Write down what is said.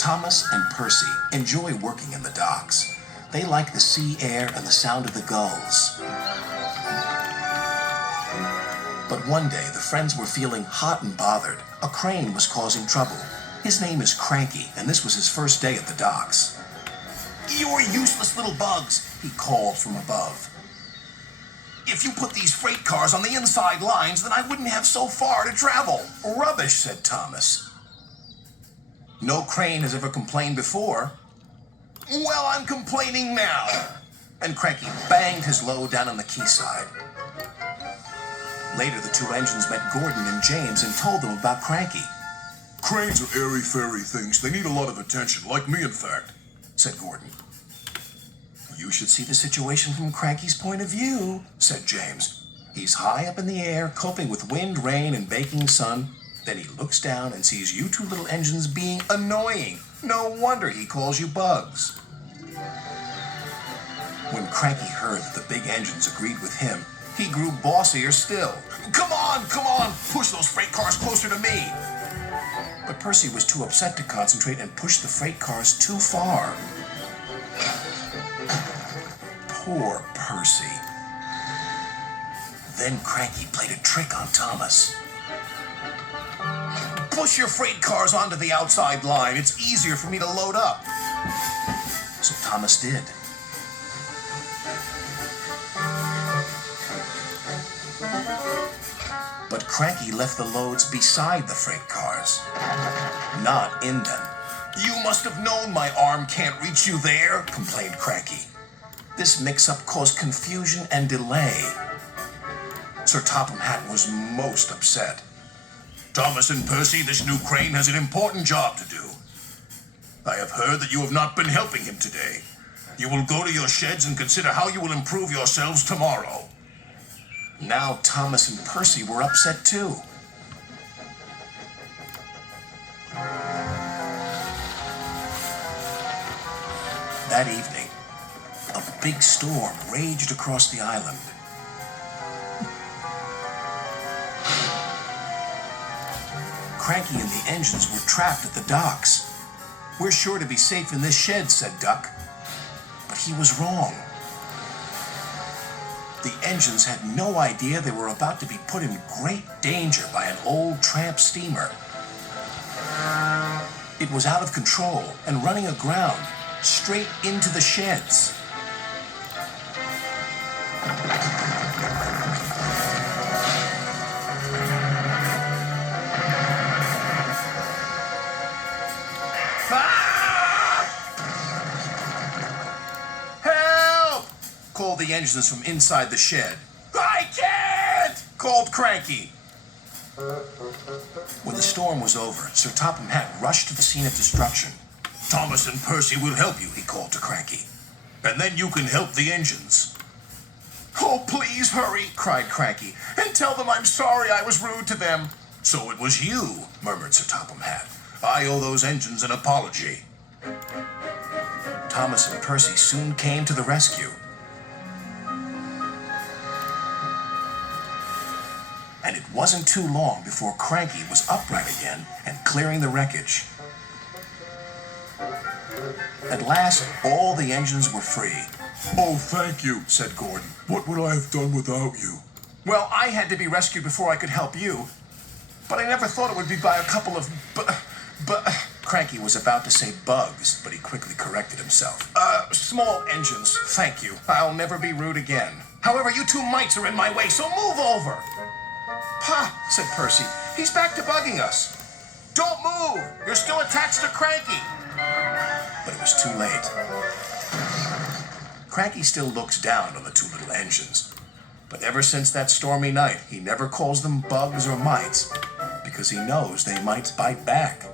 Thomas and Percy enjoy working in the docks. They like the sea air and the sound of the gulls. But one day, the friends were feeling hot and bothered. A crane was causing trouble. His name is Cranky, and this was his first day at the docks. "You're useless little bugs," he called from above. "If you put these freight cars on the inside lines, then I wouldn't have so far to travel." "Rubbish," said Thomas. "No crane has ever complained before." "Well, I'm complaining now." And Cranky banged his load down on the quayside. Later, the two engines met Gordon and James and told them about Cranky. "Cranes are airy-fairy things. They need a lot of attention, like me, in fact," said Gordon. "You should see the situation from Cranky's point of view," said James. "He's high up in the air, coping with wind, rain, and baking sun. Then he looks down and sees you two little engines being annoying. No wonder he calls you bugs." When Cranky heard that the big engines agreed with him, he grew bossier still. Come on, push those freight cars closer to me." But Percy was too upset to concentrate and pushed the freight cars too far. Poor Percy. Then Cranky played a trick on Thomas. "Push your freight cars onto the outside line. It's easier for me to load up." So Thomas did. But Cranky left the loads beside the freight cars, not in them. "You must have known my arm can't reach you there," complained Cranky. This mix-up caused confusion and delay. Sir Topham Hatt was most upset. "Thomas and Percy, this new crane has an important job to do. I have heard that you have not been helping him today. You will go to your sheds and consider how you will improve yourselves tomorrow." Now Thomas and Percy were upset too. That evening, a big storm raged across the island. Cranky and the engines were trapped at the docks. "We're sure to be safe in this shed," said Duck. But he was wrong. The engines had no idea they were about to be put in great danger by an old tramp steamer. It was out of control and running aground, straight into the sheds. Called the engines from inside the shed. "I can't!" called Cranky. When the storm was over, Sir Topham Hatt rushed to the scene of destruction. "Thomas and Percy will help you," he called to Cranky. "And then you can help the engines." "Oh, please hurry," cried Cranky, "and tell them I'm sorry I was rude to them." "So it was you," murmured Sir Topham Hatt. "I owe those engines an apology." Thomas and Percy soon came to the rescue. And it wasn't too long before Cranky was upright again and clearing the wreckage. At last, all the engines were free. "Oh, thank you," said Gordon. "What would I have done without you?" "Well, I had to be rescued before I could help you. But I never thought it would be by a couple of Cranky was about to say bugs, but he quickly corrected himself. Small engines, thank you. I'll never be rude again. However, you two mites are in my way, so move over." "Pa," said Percy, "he's back to bugging us." "Don't move! You're still attached to Cranky." But it was too late. Cranky still looks down on the two little engines. But ever since that stormy night, he never calls them bugs or mites, because he knows they might bite back.